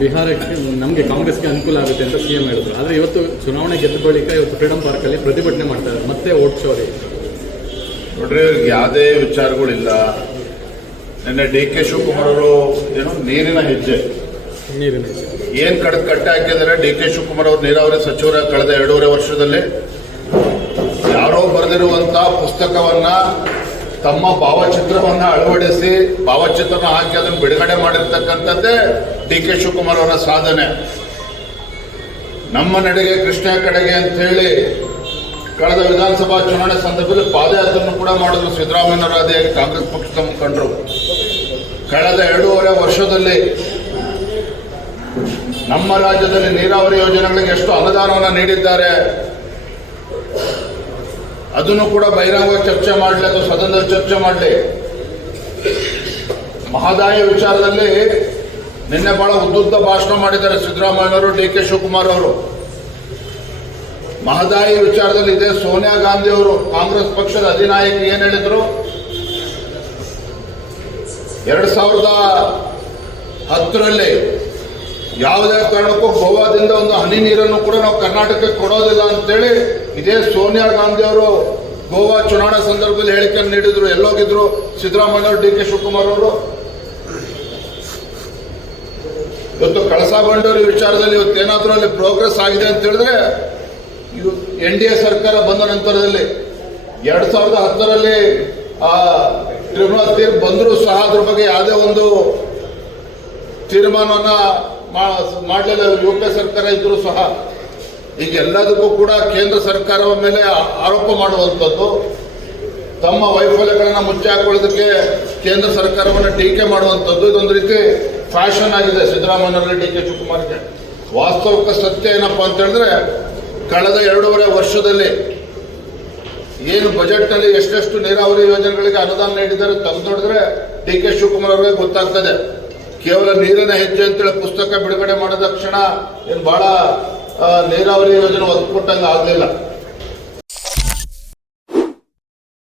ಬಿಹಾರಕ್ಕೆ ನಮಗೆ ಕಾಂಗ್ರೆಸ್ಗೆ ಅನುಕೂಲ ಆಗುತ್ತೆ ಅಂತ ಸಿಎಂ ಹೇಳಿದ್ರು. ಆದರೆ ಇವತ್ತು ಚುನಾವಣೆ ಗೆದ್ದ ಬಳಿಕ ಇವತ್ತು ಫ್ರೀಡಂ ಪಾರ್ಕಲ್ಲಿ ಪ್ರತಿಭಟನೆ ಮಾಡ್ತಾರೆ, ಮತ್ತೆ ಓಟ್ ಶೋ ರೀ. ನೋಡ್ರಿ, ಯಾವುದೇ ವಿಚಾರಗಳಿಲ್ಲ. ನಿನ್ನೆ DK ಶಿವಕುಮಾರ್ ಅವರು ಏನು ನೀರಿನ ಹೆಜ್ಜೆ ಏನ್ ಕಟ್ಟ ಹಾಕಿದ್ದಾರೆ. DK ಶಿವಕುಮಾರ್ ಅವರು ನೀರಾವರಿ ಸಚಿವರ ಕಳೆದ 2.5 ವರ್ಷದಲ್ಲಿ ಯಾರೋ ಬರೆದಿರುವಂತ ಪುಸ್ತಕವನ್ನ ತಮ್ಮ ಭಾವಚಿತ್ರವನ್ನ ಅಳವಡಿಸಿ ಭಾವಚಿತ್ರನ ಹಾಕಿ ಅದನ್ನು ಬಿಡುಗಡೆ ಮಾಡಿರ್ತಕ್ಕಂಥದ್ದೇ DK ಶಿವಕುಮಾರ್ ಅವರ ಸಾಧನೆ. ನಮ್ಮ ನಡೆಗೆ ಕೃಷ್ಣ ಕಡೆಗೆ ಅಂತ ಹೇಳಿ ಕಳೆದ ವಿಧಾನಸಭಾ ಚುನಾವಣೆ ಸಂದರ್ಭದಲ್ಲಿ ಪಾದಯಾತ್ರೆಯನ್ನು ಕೂಡ ಮಾಡಿದ್ರು ಸಿದ್ದರಾಮಯ್ಯನವರಾದಿಯಾಗಿ ಕಾಂಗ್ರೆಸ್ ಪಕ್ಷದ ಮುಖಂಡರು. ಕಳೆದ 2.5 ವರ್ಷದಲ್ಲಿ ನಮ್ಮ ರಾಜ್ಯದಲ್ಲಿ ನೀರಾವರಿ ಯೋಜನೆಗಳಿಗೆ ಎಷ್ಟು ಅನುದಾನವನ್ನು ನೀಡಿದ್ದಾರೆ ಅದನ್ನು ಕೂಡ ಬಹಿರಂಗವಾಗಿ ಚರ್ಚೆ ಮಾಡಲಿ, ಅದು ಸದನದಲ್ಲಿ ಚರ್ಚೆ ಮಾಡಲಿ. ಮಹದಾಯಿ ವಿಚಾರದಲ್ಲಿ ನಿನ್ನೆ ಬಹಳ ಉದ್ದುದ್ದ ಭಾಷಣ ಮಾಡಿದ್ದಾರೆ ಸಿದ್ದರಾಮಯ್ಯನವರು, DK ಶಿವಕುಮಾರ್ ಅವರು. ಮಹದಾಯಿ ವಿಚಾರದಲ್ಲಿ ಇದೆ ಸೋನಿಯಾ ಗಾಂಧಿ ಅವರು ಕಾಂಗ್ರೆಸ್ ಪಕ್ಷದ ಅಧಿನಾಯಕಿ ಏನ್ ಹೇಳಿದ್ರು, 2010ರಲ್ಲಿ ಯಾವುದೇ ಕಾರಣಕ್ಕೂ ಗೋವಾದಿಂದ ಒಂದು ಹನಿ ನೀರನ್ನು ಕೂಡ ನಾವು ಕರ್ನಾಟಕಕ್ಕೆ ಕೊಡೋದಿಲ್ಲ ಅಂತೇಳಿ ಇದೇ ಸೋನಿಯಾ ಗಾಂಧಿ ಅವರು ಗೋವಾ ಚುನಾವಣಾ ಸಂದರ್ಭದಲ್ಲಿ ಹೇಳಿಕೆಯನ್ನು ನೀಡಿದ್ರು. ಎಲ್ಲೋಗಿದ್ರು ಸಿದ್ದರಾಮಯ್ಯ ಅವರು, DK ಶಿವಕುಮಾರ್ ಅವರು? ಇವತ್ತು ಕಳಸಾ ಬಂಡೂರಿ ವಿಚಾರದಲ್ಲಿ ಇವತ್ತೇನಾದ್ರೂ ಅಲ್ಲಿ ಪ್ರೋಗ್ರೆಸ್ ಆಗಿದೆ ಅಂತ ಹೇಳಿದ್ರೆ ಇದು NDA ಸರ್ಕಾರ ಬಂದ ನಂತರದಲ್ಲಿ 2010ರಲ್ಲಿ ಟ್ರಿಬ್ಯುನಲ್ ತೀರ್ಪು ಬಂದರೂ ಸಹ ಅದ್ರ ಬಗ್ಗೆ ಯಾವುದೇ ಒಂದು ತೀರ್ಮಾನವನ್ನ ಮಾಡಲಿಲ್ಲ UP ಸರ್ಕಾರ ಇದ್ರೂ ಸಹ. ಈಗ ಎಲ್ಲದಕ್ಕೂ ಕೂಡ ಕೇಂದ್ರ ಸರ್ಕಾರದ ಮೇಲೆ ಆರೋಪ ಮಾಡುವಂಥದ್ದು, ತಮ್ಮ ವೈಫಲ್ಯಗಳನ್ನು ಮುಚ್ಚಿ ಹಾಕೊಳ್ಳೋದಕ್ಕೆ ಕೇಂದ್ರ ಸರ್ಕಾರವನ್ನು ಟೀಕೆ ಮಾಡುವಂಥದ್ದು ಇದೊಂದು ರೀತಿ ಫ್ಯಾಷನ್ ಆಗಿದೆ ಸಿದ್ದರಾಮಯ್ಯನಲ್ಲಿ, DK ಶಿವಕುಮಾರ್ಗೆ. ವಾಸ್ತವಿಕ ಸತ್ಯ ಏನಪ್ಪಾ ಅಂತ ಹೇಳಿದ್ರೆ ಕಳೆದ 2.5 ವರ್ಷದಲ್ಲಿ ಏನು ಬಜೆಟ್ನಲ್ಲಿ ಎಷ್ಟೆಷ್ಟು ನೀರಾವರಿ ಯೋಜನೆಗಳಿಗೆ ಅನುದಾನ ನೀಡಿದ್ದಾರೆ ತೆಗೆದು ನೋಡಿದ್ರೆ DK ಶಿವಕುಮಾರ್ ಅವರಿಗೆ ಗೊತ್ತಾಗ್ತದೆ. ಕೇವಲ ನೀರಿನ ಹೆಜ್ಜೆ ಅಂತೇಳಿ ಪುಸ್ತಕ ಬಿಡುಗಡೆ ಮಾಡಿದ ಕ್ಷಣ ಏನು ಬಹಳ ನೀರಾವರಿ ಯೋಜನೆ ಒದಗಿಕೊಟ್ಟಂಗೆ ಆಗಲಿಲ್ಲ.